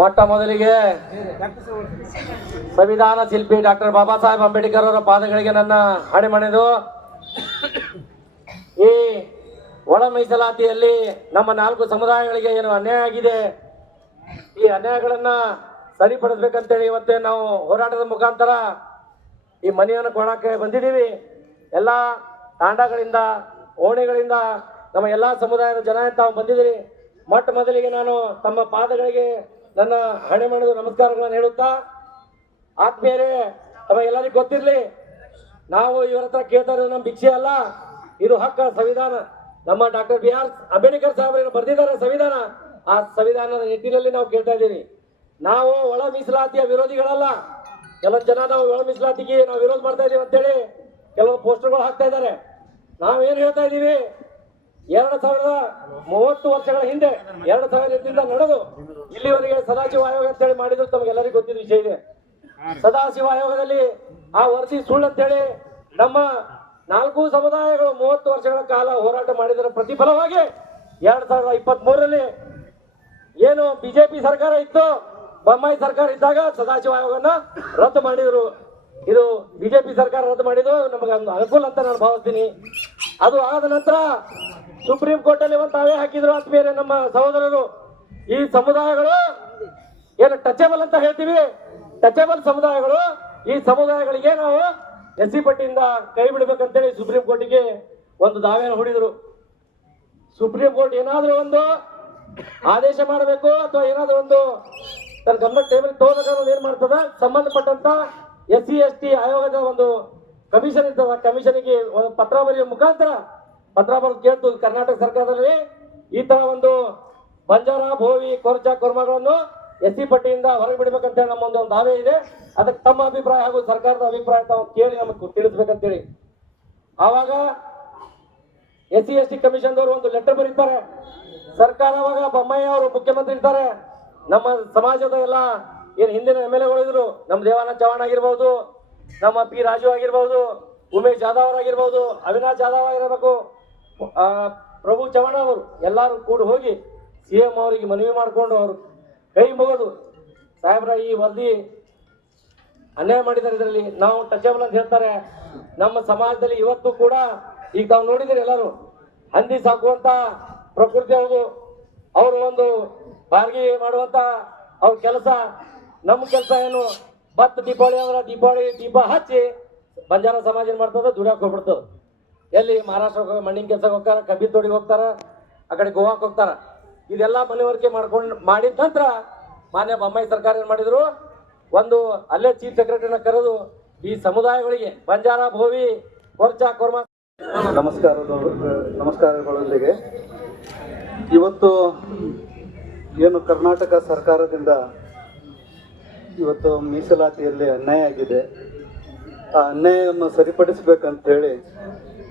ಮೊಟ್ಟ ಮೊದಲಿಗೆ ಸಂವಿಧಾನ ಶಿಲ್ಪಿ ಡಾಕ್ಟರ್ ಬಾಬಾ ಸಾಹೇಬ್ ಅಂಬೇಡ್ಕರ್ ಅವರ ಪಾದಗಳಿಗೆ ನನ್ನ ಹಣೆಮಣೆದು ಈ ಒಳ ಮೀಸಲಾತಿಯಲ್ಲಿ ನಮ್ಮ ನಾಲ್ಕು ಸಮುದಾಯಗಳಿಗೆ ಏನು ಅನ್ಯಾಯ ಆಗಿದೆ, ಈ ಅನ್ಯಾಯಗಳನ್ನ ಸರಿಪಡಿಸ್ಬೇಕಂತೇಳಿ ಇವತ್ತೇ ನಾವು ಹೋರಾಟದ ಮುಖಾಂತರ ಈ ಮನೆಯನ್ನು ಕೊಡಕ್ಕೆ ಬಂದಿದ್ದೀವಿ. ಎಲ್ಲ ತಾಂಡಗಳಿಂದ, ಓಣಿಗಳಿಂದ ನಮ್ಮ ಎಲ್ಲ ಸಮುದಾಯದ ಜನ ತಾವು ಬಂದಿದ್ದೀರಿ. ಮೊಟ್ಟ ಮೊದಲಿಗೆ ನಾನು ತಮ್ಮ ಪಾದಗಳಿಗೆ ನನ್ನ ಹಣೆ ಮಾಡಿದ ನಮಸ್ಕಾರಗಳನ್ನು ಹೇಳುತ್ತಾ, ಆತ್ಮೀಯರೇ ಎಲ್ಲರಿಗೂ ಗೊತ್ತಿರಲಿ, ನಾವು ಇವರ ಹತ್ರ ಕೇಳ್ತಾ ಇರೋದು ನಮ್ಮ ಭಿಕ್ಷೆ ಅಲ್ಲ, ಇದು ಹಕ್ಕ ಸಂವಿಧಾನ. ನಮ್ಮ ಡಾಕ್ಟರ್ ಬಿ ಆರ್ ಅಂಬೇಡ್ಕರ್ ಸಾಹೇಬರು ಬರೆದಿದ್ದಾರೆ ಸಂವಿಧಾನ. ಆ ಸಂವಿಧಾನದ ನಿಟ್ಟಿನಲ್ಲಿ ನಾವು ಕೇಳ್ತಾ ಇದ್ದೀವಿ. ನಾವು ಒಳ ಮೀಸಲಾತಿಯ ವಿರೋಧಿಗಳಲ್ಲ. ಕೆಲವು ಜನ ನಾವು ಒಳ ಮೀಸಲಾತಿಗೆ ನಾವು ವಿರೋಧ ಮಾಡ್ತಾ ಇದೀವಿ ಅಂತೇಳಿ ಕೆಲವು ಪೋಸ್ಟರ್ಗಳು ಹಾಕ್ತಾ ಇದ್ದಾರೆ. ನಾವೇನು ಹೇಳ್ತಾ ಇದ್ದೀವಿ? ಎರಡು ಸಾವಿರದ ಮೂವತ್ತು ವರ್ಷಗಳ ಹಿಂದೆ, ಎರಡು ಸಾವಿರದಿಂದ ನಡೆದು ಇಲ್ಲಿವರೆಗೆ ಸದಾಶಿವ ಆಯೋಗ ಅಂತೇಳಿ ಮಾಡಿದ್ರು ತಮಗೆಲ್ಲರಿಗೂ ಗೊತ್ತಿದ್ದ ವಿಷಯ ಇದೆ. ಸದಾಶಿವ ಆಯೋಗದಲ್ಲಿ ಆ ವರದಿ ಸುಳ್ಳು ಅಂತೇಳಿ ನಮ್ಮ ನಾಲ್ಕು ಸಮುದಾಯಗಳು ಮೂವತ್ತು ವರ್ಷಗಳ ಕಾಲ ಹೋರಾಟ ಮಾಡಿದರ ಪ್ರತಿಫಲವಾಗಿ ಎರಡ್ ಸಾವಿರದ ಇಪ್ಪತ್ತ್ ಮೂರರಲ್ಲಿ ಏನು ಬಿಜೆಪಿ ಸರ್ಕಾರ ಇತ್ತು, ಬೊಮ್ಮಾಯಿ ಸರ್ಕಾರ ಇದ್ದಾಗ ಸದಾಶಿವ ಆಯೋಗನ ರದ್ದು ಮಾಡಿದ್ರು. ಇದು ಬಿಜೆಪಿ ಸರ್ಕಾರ ರದ್ದು ಮಾಡಿದ್ದು ನಮಗೆ ಒಂದು ಅನುಕೂಲ ಅಂತ ನಾನು ಭಾವಿಸ್ತೀನಿ. ಅದು ಆದ ನಂತರ ಸುಪ್ರೀಂ ಕೋರ್ಟ್ ಅಲ್ಲಿ ಒಂದು ತಾವೇ ಹಾಕಿದ್ರು ಆತ್ಮೀಯರೇ ನಮ್ಮ ಸಹೋದರರು. ಈ ಸಮುದಾಯಗಳು ಏನು ಟಚೇಬಲ್ ಅಂತ ಹೇಳ್ತೀವಿ? ಟಚೇಬಲ್ ಸಮುದಾಯಗಳು. ಈ ಸಮುದಾಯಗಳಿಗೆ ನಾವು ಎಸ್ ಸಿ ಪಟ್ಟಿಯಿಂದ ಕೈ ಬಿಡ್ಬೇಕಂತೇಳಿ ಸುಪ್ರೀಂ ಕೋರ್ಟಿಗೆ ಒಂದು ದಾವೆಯನ್ನು ಹೂಡಿದ್ರು. ಸುಪ್ರೀಂ ಕೋರ್ಟ್ ಏನಾದ್ರೂ ಒಂದು ಆದೇಶ ಮಾಡಬೇಕು ಅಥವಾ ಏನಾದ್ರೂ ಒಂದು ತನ್ನ ಗಮನ ಟೇಬಲ್ ತಗೋಬೇಕಾದ್ರೆ ಏನ್ ಮಾಡ್ತದ? ಸಂಬಂಧಪಟ್ಟಂತ ಎಸ್ ಸಿ ಎಸ್ ಟಿ ಆಯೋಗದ ಒಂದು ಕಮಿಷನ್ ಇರ್ತದ. ಕಮಿಷನ್ಗೆ ಒಂದು ಪತ್ರ ಬರೆಯುವ ಮುಖಾಂತರ ಪತ್ರ ಬರೆದು ಕೇಳ್ತು, ಕರ್ನಾಟಕ ಸರ್ಕಾರದಲ್ಲಿ ಈ ತರ ಒಂದು ಬಂಜಾರ, ಭೋವಿ ಕೊರಚ ಕುರ್ಮಗಳನ್ನು ಎಸ್ ಸಿ ಪಟ್ಟಿಯಿಂದ ಹೊರಗೆ ಬಿಡ್ಬೇಕಂತ ಹೇಳಿ ನಮ್ಮ ಒಂದು ದಾವೆ ಇದೆ. ಅದಕ್ಕೆ ತಮ್ಮ ಅಭಿಪ್ರಾಯ ಹಾಗೂ ಸರ್ಕಾರದ ಅಭಿಪ್ರಾಯ ತಾವು ಕೇಳಿ ನಮಗೆ ತಿಳಿಸ್ಬೇಕಂತೇಳಿ. ಆವಾಗ S C S T commission ದವರು ಒಂದು ಲೆಟರ್ ಬರೀತಾರೆ. ಸರ್ಕಾರ ಅವಾಗ ಬೊಮ್ಮಯ್ಯ ಅವರು ಮುಖ್ಯಮಂತ್ರಿ ಇರ್ತಾರೆ ನಮ್ಮ ಸಮಾಜದ ಎಲ್ಲ ಏನು ಹಿಂದಿನ ಎಂ ಎಲ್ ಎಗಳು ನಮ್ಮ ದೇವಾನಂದ ಚವಾಣ್ ಆಗಿರ್ಬೋದು, ನಮ್ಮ ಪಿ ರಾಜು ಆಗಿರ್ಬೋದು, ಉಮೇಶ್ ಜಾಧವ್ ಅವರಾಗಿರ್ಬೋದು, ಅವಿನಾಶ್ ಜಾಧವ್ ಆಗಿರಬೇಕು ಪ್ರಭು ಚವಣ ಅವರು ಎಲ್ಲರೂ ಕೂಡ ಹೋಗಿ ಸಿ ಎಂ ಅವರಿಗೆ ಮನವಿ ಮಾಡಿಕೊಂಡು ಅವರು ಕೈ ಮುಗಿದು, ಸಾಹೇಬ್ರ, ಈ ವರದಿ ಅನ್ಯಾಯ ಮಾಡಿದ್ದಾರೆ ಇದರಲ್ಲಿ. ನಾವು ಟಚಬಲ್ ಅಂತ ಹೇಳ್ತಾರೆ. ನಮ್ಮ ಸಮಾಜದಲ್ಲಿ ಇವತ್ತು ಕೂಡ ಈಗ ತಾವು ನೋಡಿದಿರಿ ಎಲ್ಲರೂ, ಹಂದಿ ಸಾಕುವಂತ ಪ್ರಕೃತಿ ಅವರು ಅವರು ಒಂದು ಬಾರ್ಗಿ ಮಾಡುವಂತ ಅವ್ರ ಕೆಲಸ. ನಮ್ಮ ಕೆಲಸ ಏನು? ಭತ್ತ, ದೀಪಾವಳಿ ಅವರ ದೀಪಾವಳಿ, ದೀಪ ಹಚ್ಚಿ ಬಂಜಾರ ಸಮಾಜ ಏನ್ ಮಾಡ್ತದ? ದುಡಿಯಾಕ ಹೋಗ್ಬಿಡ್ತದ. ಎಲ್ಲಿ ಮಹಾರಾಷ್ಟ್ರ ಮಣ್ಣಿನ ಕೆಲಸಕ್ಕೆ ಹೋಗ್ತಾರ ಕಬ್ಬಿ ತೋಡಿಗೆ ಹೋಗ್ತಾರ, ಆ ಕಡೆ ಗೋವಾಕ್ ಹೋಗ್ತಾರ. ಇದೆಲ್ಲ ಮನವರಿಕೆ ಮಾಡ್ಕೊಂಡು ಮಾಡಿದ ನಂತರ ಮಾನ್ಯ ಬೊಮ್ಮಾಯಿ ಸರ್ಕಾರ ಏನ್ ಮಾಡಿದ್ರು? ಒಂದು ಅಲ್ಲೇ ಚೀಫ್ ಸೆಕ್ರೆಟರಿನ ಕರೆದು ಈ ಸಮುದಾಯಗಳಿಗೆ ಬಂಜಾರ, ಭೋವಿ, ಕೊರ್ಚ, ಕೊರ್ಮ. ನಮಸ್ಕಾರ ನಮಸ್ಕಾರಗಳೊಂದಿಗೆ. ಇವತ್ತು ಏನು ಕರ್ನಾಟಕ ಸರ್ಕಾರದಿಂದ ಇವತ್ತು ಮೀಸಲಾತಿಯಲ್ಲಿ ಅನ್ಯಾಯ ಆಗಿದೆ. ಆ ಅನ್ಯಾಯವನ್ನು ಸರಿಪಡಿಸಬೇಕಂತ ಹೇಳಿ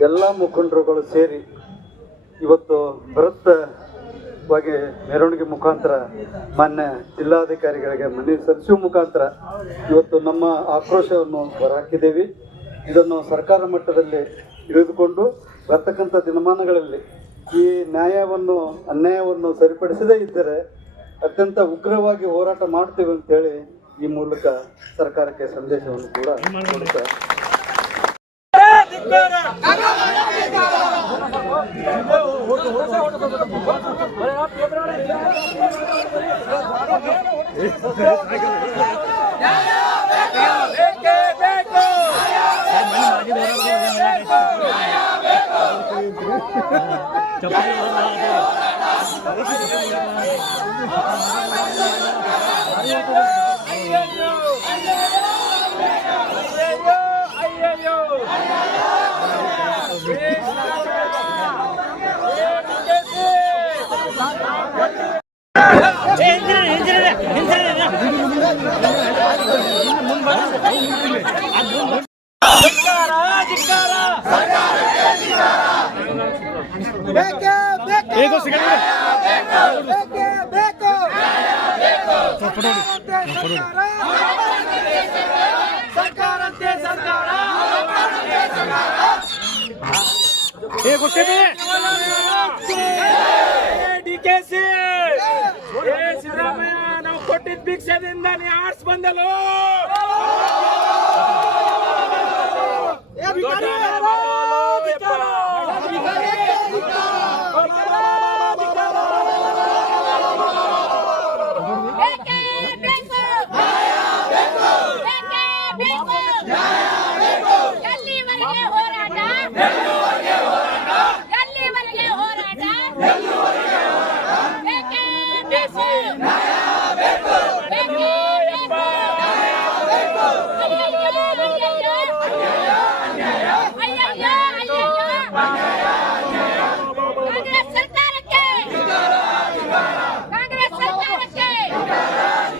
ಎಲ್ಲ ಮುಖಂಡರುಗಳು ಸೇರಿ ಇವತ್ತು ಬೃಹತ್ವಾಗಿ ಮೆರವಣಿಗೆ ಮುಖಾಂತರ ಮಾನ್ಯ ಜಿಲ್ಲಾಧಿಕಾರಿಗಳಿಗೆ ಮನವಿ ಸಲ್ಲಿಸುವ ಮುಖಾಂತರ ಇವತ್ತು ನಮ್ಮ ಆಕ್ರೋಶವನ್ನು ಹೊರಹಾಕಿದ್ದೀವಿ. ಇದನ್ನು ಸರ್ಕಾರ ಮಟ್ಟದಲ್ಲಿ ತಿಳಿದುಕೊಂಡು ಬರ್ತಕ್ಕಂಥ ದಿನಮಾನಗಳಲ್ಲಿ ಈ ನ್ಯಾಯವನ್ನು, ಅನ್ಯಾಯವನ್ನು ಸರಿಪಡಿಸದೇ ಇದ್ದರೆ ಅತ್ಯಂತ ಉಗ್ರವಾಗಿ ಹೋರಾಟ ಮಾಡ್ತೀವಿ ಅಂತೇಳಿ ಈ ಮೂಲಕ ಸರ್ಕಾರಕ್ಕೆ ಸಂದೇಶವನ್ನು ಕೂಡ ಬೇಕೇ ಬೇಕು ಸಿಗಲ್ಲ ಬೇಕೇ ಬೇಕು ಏ ಗೊತ್ತೇನೆ? D K C. ಏ ಸಿದ್ದರಾಮಯ್ಯ ನಾವು ಕೊಟ್ಟಿದ್ದ ಭಿಕ್ಷದಿಂದ ನೀ ಆರ್ಸ್ ಬಂದಲು